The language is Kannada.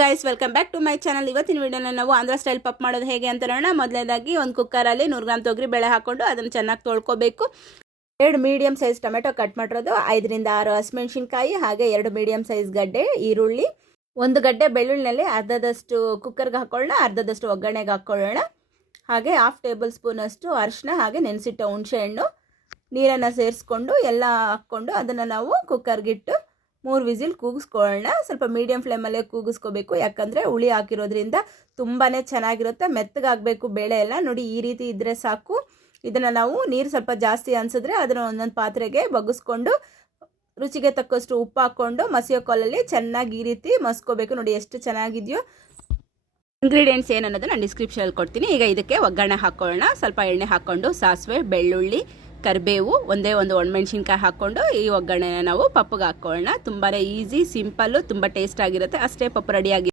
Guys, welcome back to my channel. ಇವತ್ತಿನ ವಿಡಿಯೋನ ನಾವು ಆಂಧ್ರ ಸ್ಟೈಲ್ ಪಪ್ ಮಾಡೋದು ಹೇಗೆ ಅಂತ ನೋಡೋಣ. ಮೊದಲನೇದಾಗಿ ಒಂದು ಕುಕ್ಕರಲ್ಲಿ 100 ಗ್ರಾಮ್ ತೊಗರಿ ಬೇಳೆ ಹಾಕೊಂಡು ಅದನ್ನು ಚೆನ್ನಾಗಿ ತೊಳ್ಕೊಬೇಕು. 2 ಮೀಡಿಯಂ ಸೈಜ್ ಟೊಮೆಟೊ ಕಟ್ ಮಾಡಿರೋದು, 5 ರಿಂದ 6 ಹಸಿಮೆಣಸಿನ್ಕಾಯಿ, ಹಾಗೆ 2 ಮೀಡಿಯಂ ಸೈಜ್ ಗಡ್ಡೆ ಈರುಳ್ಳಿ, 1 ಗಡ್ಡೆ ಬೆಳ್ಳುಳ್ಳಿನಲ್ಲಿ ಅರ್ಧದಷ್ಟು ಕುಕ್ಕರ್ಗೆ ಹಾಕೊಳ್ಳೋಣ, ಅರ್ಧದಷ್ಟು ಒಗ್ಗರಣೆಗೆ ಹಾಕೊಳ್ಳೋಣ. ಹಾಗೆ 1/2 ಟೇಬಲ್ ಸ್ಪೂನ್ ಅಷ್ಟು ಅರಿಶಿನ, ಹಾಗೆ ನೆನೆಸಿಟ್ಟ ಹುಣಸೆ ಹಣ್ಣು, ನೀರನ್ನು ಸೇರಿಸ್ಕೊಂಡು ಎಲ್ಲ ಹಾಕ್ಕೊಂಡು ಅದನ್ನು ನಾವು ಕುಕ್ಕರ್ಗಿಟ್ಟು 3 ವಿಸಿಲ್ ಕೂಗಿಸ್ಕೊಳ್ಳೋಣ. ಸ್ವಲ್ಪ ಮೀಡಿಯಂ ಫ್ಲೇಮಲ್ಲೇ ಕೂಗಿಸ್ಕೋಬೇಕು, ಯಾಕಂದರೆ ಹುಳಿ ಹಾಕಿರೋದ್ರಿಂದ ತುಂಬಾ ಚೆನ್ನಾಗಿರುತ್ತೆ. ಮೆತ್ತಗಾಗಬೇಕು ಬೇಳೆ ಎಲ್ಲ. ನೋಡಿ, ಈ ರೀತಿ ಇದ್ದರೆ ಸಾಕು. ಇದನ್ನು ನಾವು ನೀರು ಸ್ವಲ್ಪ ಜಾಸ್ತಿ ಅನಿಸಿದ್ರೆ ಅದನ್ನು ಒಂದೊಂದು ಪಾತ್ರೆಗೆ ಬಗ್ಗಿಸ್ಕೊಂಡು ರುಚಿಗೆ ತಕ್ಕಷ್ಟು ಉಪ್ಪು ಹಾಕ್ಕೊಂಡು ಮಸಿಯೋ ಕಾಲಲ್ಲಿ ಚೆನ್ನಾಗಿ ಈ ರೀತಿ ಮಸ್ಕೋಬೇಕು. ನೋಡಿ ಎಷ್ಟು ಚೆನ್ನಾಗಿದೆಯೋ. ಇಂಗ್ರೀಡಿಯೆಂಟ್ಸ್ ಏನನ್ನೋದು ನಾನು ಡಿಸ್ಕ್ರಿಪ್ಷನಲ್ಲಿ ಕೊಡ್ತೀನಿ. ಈಗ ಇದಕ್ಕೆ ಒಗ್ಗರಣೆ ಹಾಕ್ಕೊಳ್ಳೋಣ. ಸ್ವಲ್ಪ ಎಣ್ಣೆ ಹಾಕ್ಕೊಂಡು ಸಾಸಿವೆ, ಬೆಳ್ಳುಳ್ಳಿ, ಕರಿಬೇವು, ಒಂದೇ ಒಂದು ಒಣಮೆಣಸಿನ್ಕಾಯಿ ಹಾಕ್ಕೊಂಡು ಈ ಒಗ್ಗರಣೆನ ನಾವು ಪಪ್ಪಿಗೆ ಹಾಕ್ಕೊಳ್ಳೋಣ. ತುಂಬಾ ಈಸಿ, ಸಿಂಪಲ್ಲು, ತುಂಬ ಟೇಸ್ಟ್ ಆಗಿರುತ್ತೆ. ಅಷ್ಟೇ ಪಪ್ಪು ರೆಡಿಯಾಗಿ